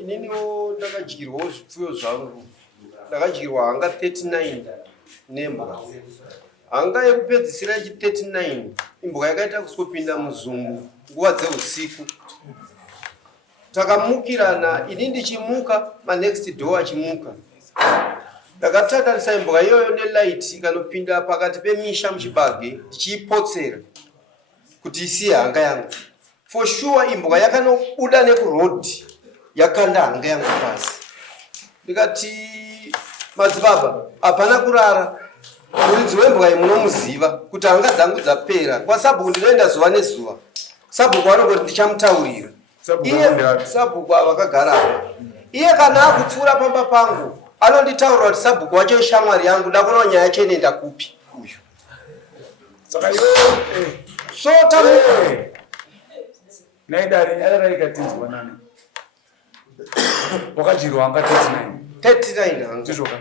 Ininiwo ndakadyirwawo zvipfuyo zvangu. Ndakadyirwa hanga 39 nembwa. Hanga yekupedzisira 39 imbwa yakaita kusopinda muzumbu nguva dzeusiku. Takamukirana, ini ndichimuka, next door achimuka. Ndakatatarisa imbwa iyoyo nelight ikanopinda pakati pemisha muchibage ndichiipotsera kuti isiye hanga yangu. For sure imbwa yakanobuda nekuroad yakanda hanga yangu pasi. Ndikati madzibaba hapana kurara. Muridzi wembwa iyi munomuziva kuti hanga dzangu dzapera. Kwasabhuku ndinoenda zuva nezuva. Sabhuku anongoti ndichamutaurira. Iye sabhuku avakagara apa. Iye kana akupfuura pamba pangu anonditaurira kuti sabhuku wacho ishamwari yangu ndakuona nyaya yacho inoenda kupi uyu. Saka So tamu naidari ikatizwa nani wakadyirwa hanga 39 hanga. ndizvoka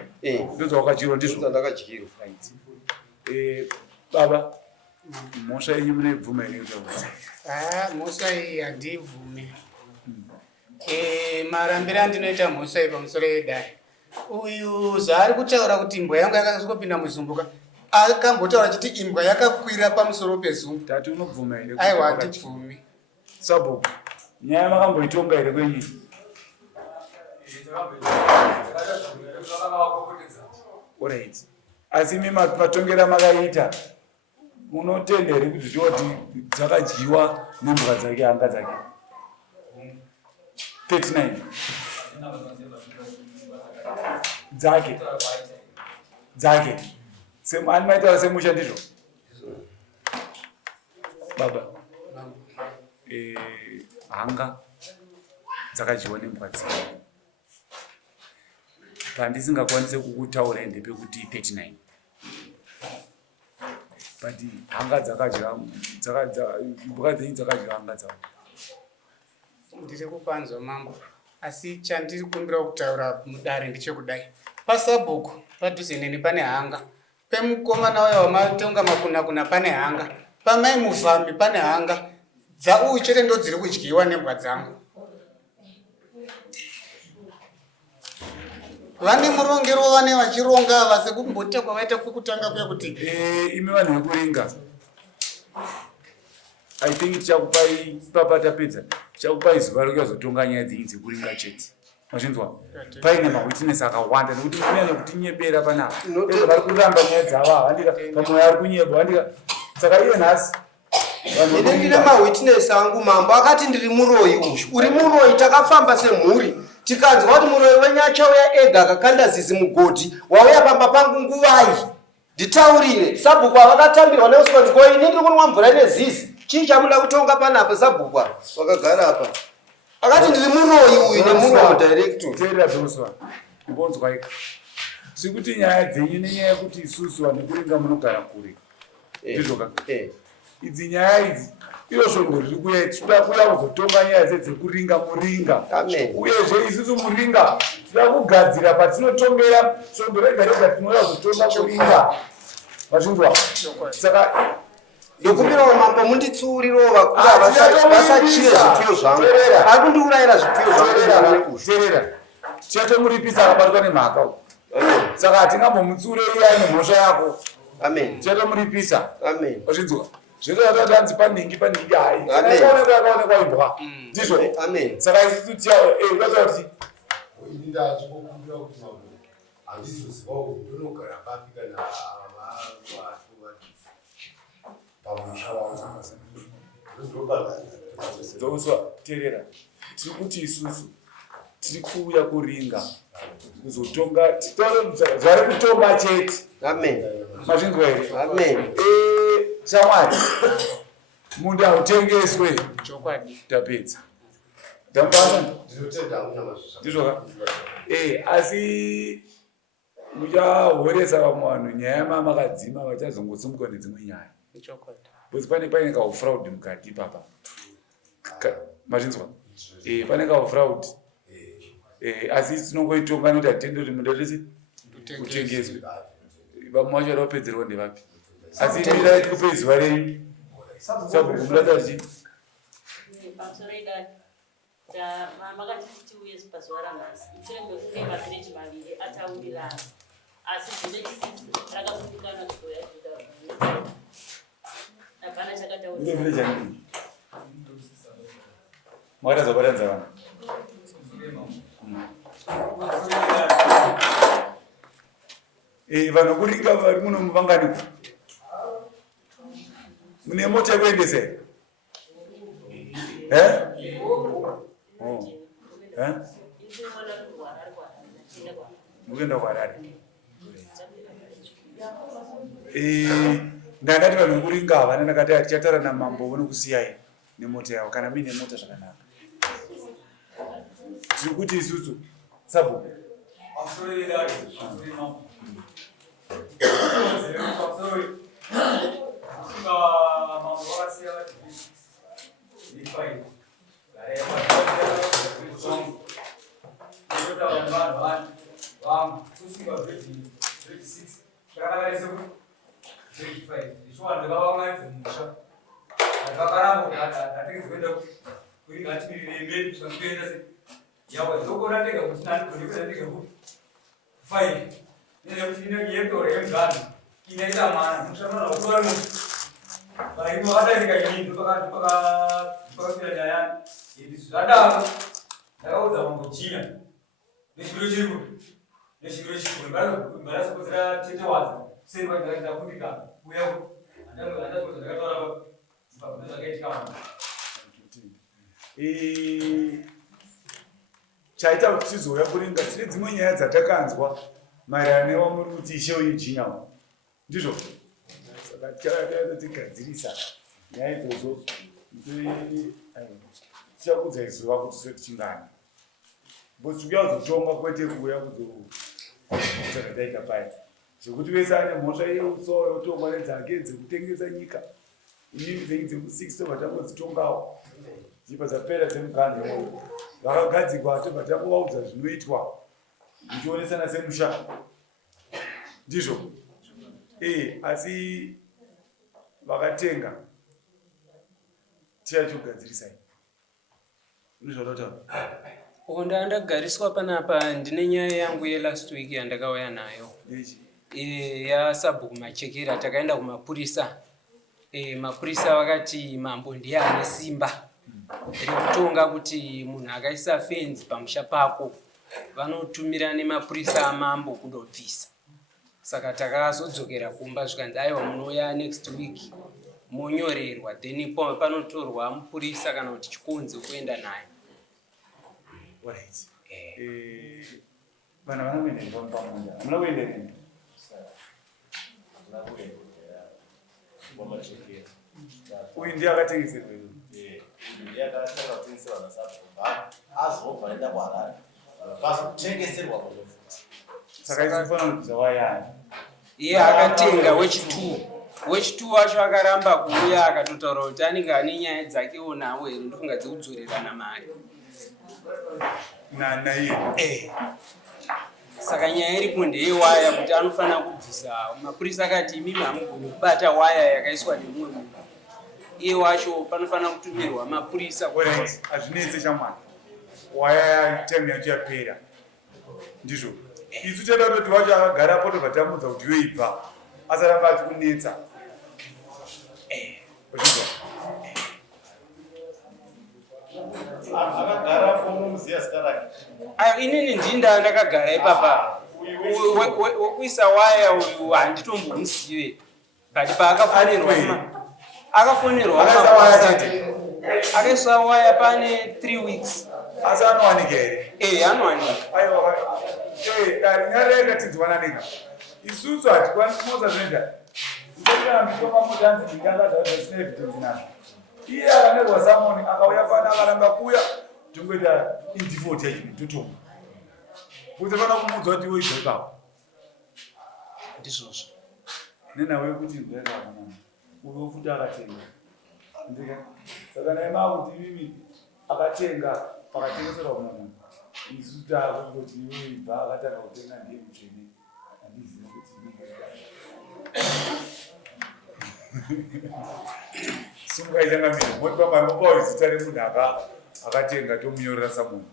ndizvo wakadyirwa ndizvo Ndakadyirwa. baba mhosva yenyu munoibvuma here kuti mhosva iyi handibvume. Marambiro andinoita mhosva iyi pamusoro yedare uyu zvaari kutaura kuti imbwa yangu yakazopinda muzumbuka akambotaura chiti imbwa yakakwira pamusoro pezumbu. tati unobvuma here? Aiwa handibvumi. Sabhuku nyaya makamboitonga here kwenyu? Alright. Asi imi matongera makaita unotenda here kuti zvichoti dzakadyiwa nembwa dzake hanga dzake 39 dzake ani maitaura semusha ndizvo baba? Hanga dzakadyiwa nembwa dzake pandisingakwanise kukutaura ende pekuti 39 but hanga dzakadya mbuka dzenyu dzakadya hanga dzavo. Ndiri kupanzwa mambo asi chandiri kumbira kutaura mudare ndechekudai. Pasabhuku padhuze neni pane hanga, pemukomana waya wamatonga makunakuna pane hanga, pamai muvhambi pane hanga. Dzauyu chete ndo dziri kudyiwa nembwa dzangu. Vane murongero vane vachironga vasekumbota kwavaita kwekutanga kuya kuti imi vanhu vekuringa I think tichakupai papata pedza tichakupai zuva rekuzotonga nyaya dzenyu dzekuringa chete. Mazvinzwa? Paine mawitness akawanda nekuti munyanya kutinyebera panapa. Vari kuramba nyaya dzava handika pamwe ari kunyeba handika. Saka iye nhasi ine ndine mawitness angu. Mambo akati ndiri muroyi uyu. Uri muroyi, takafamba semhuri tikanzwa kuti muroyi wenyacha uya ega akakanda zizi mugodhi wauya pamba pangu nguvai nditaurire. Sabhuku avakatambirwa neuswanzi ko ini ndiri kunwa mvura nezizi. Chii chamuda kutonga panapa sabhuku wakagara apa? Akati ndiri muroyi uyu nemunhu director. Teera zvoswa mbonzwa ika tiri kuti nyaya dzenyu nenyaya yekuti isusu vanhu kuringa munogara kure ndizvoka idzi nyaya idzi iro svondo riri kuya tinoda kuya kuzotonga nyaya dzekuringa muringa. Uyezve isusu muringa tinoda kugadzira patinotongera svondo rega rega tinoda kuzotonga muringa. Mazvinzwa? Saka ndokumbirawo mambo munditsuurirawo vakura vasachire zvipfuyo zvangu. Ari kundiurayira zvipfuyo zvangu. teerera tichatomuripisa akabatwa nemhaka. Saka hatingambomutsiurei nemhosva yako. Amen. Tichatomuripisa. Amen. Mazvinzwa? zvinotatanzi paningi hai akaonekwa imbwa ndizvo. Amen. Saka isusu tiautaura kuti inda achikumbira kuti mambo handizozivawo kuti unogara papi kana dzouswa. Teerera tiri kuti isusu tiri kuuya kuringa kuzotonga zvari kutonga chete. Amen. Mazvinzwa here? Amen. Shamwari munda hautengeswe. chokwadi. Tapedza ndizvoka. Asi muchahoresa vamwe vanhu nyaya yamamakadzima vachazongosimuka nedzimwe nyaya. Bcause pane kaufraud mukati papa. Mazvinzwa? Pane kaufraud. asi tinongoitonga kuti atende kuti muda tese kutengeswe vamwe vacho varopedzerwa ndevapi asi mira tikupe zuva renyu sabhuku murata richi makati tiuye pazuva ranhasi tirembe mavhireji maviri ataurirana asi vhireji 6 rakazofikana kuzoya hapana chakataurira mwakatazobatanza vanhu vanhu kuringa vari muno muvanganiko mune mota yekuendesa mukuenda kuharare ndangati vanhu kuringa havana ndakati tichatara namambo vonokusiyai nemota yavo kana muine mota zvakanaka tiri kuti isusu sabhuku chaita kuti tizouya kuringa tine dzimwe nyaya dzatakanzwa maererano newamuri kuti ishe uyijinya ndizvo saka tichaatigadzirisa nyaya idzodzo tichakudzai zuva kuti tiso tichingani bosikuya kuzotonga kwete kuuya kuzotagataika pai zvekuti vese ane mhosva yeusoro yotongwa nedzake dzekutengesa nyika inini dzenyu dzeku6 tobva tangodzitongawo dzipa dzapera dzemuganda vakagadzikwa tobva tangovaudza zvinoitwa ndichionesana semusha ndizvo asi vakatenga tichachogadzirisai ndizvotaura ndagariswa panapa ndine nyaya yangu yelast week yandakauya nayo yasabhuku machekera takaenda kumapurisa mapurisa vakati mambo ndiye ane simba rekutonga kuti munhu akaisa fenzi pamusha pako vanotumira nemapurisa amambo kundobvisa saka takazodzokera kumba zvikanzi aiwa munouya next week monyorerwa then panotorwa mupurisa kana kuti chikonzi kuenda naye vana vanokuenda pamunda hamuna kuenda nini uyu ndiye akatengeserwa saka izofanira kubva wayani iye akatenga wechi2 wacho akaramba kuuya akatotaura kuti anenge ane nyaya dzakewo nawo here ndofunga dzekudzorerana mari naiye saka nyaya iripo ndeyewaya kuti anofanira kubvisa mapurisa akati imimi hamugoni kubata waya yakaiswa nemumwe munhu iye wacho panofanira kutumirwa mapurisa hazvinetse chamwana waya time yacho yapera ndizvo isu tenda kutoti wacho akagarapo tobva tamudza kuti yoibva asaramba achikunetsa akagarapo munomuziya zita rake inini ndinda ndakagara ipapa wekuisa waya uyu handitombomuzive but paakafonerwa akaisa waya pane 3 weeks asi anowanika here anowanika nyaya yakatidzwana nega isusu hatikwanisi moza zvenda ndairambitonga mutanzi ndingangadza zvisina evidence nazvo iye akanderwa samoni akauya pana akaramba kuya tongoita indifoti yachini totonga kuti fana kumudzwa kuti woibva ipapo ndizvozvo nenawe kuti ndakaana uyo futi akatenga ndika saka naye makuti imimi akatenga pakatengeserwa munhu isu takungoti ibva akatanga kutenga ndiye mutsvene handizivi kuti sungaitangamira mopamopawo zita remunhu akatenga tomunyorera samunhu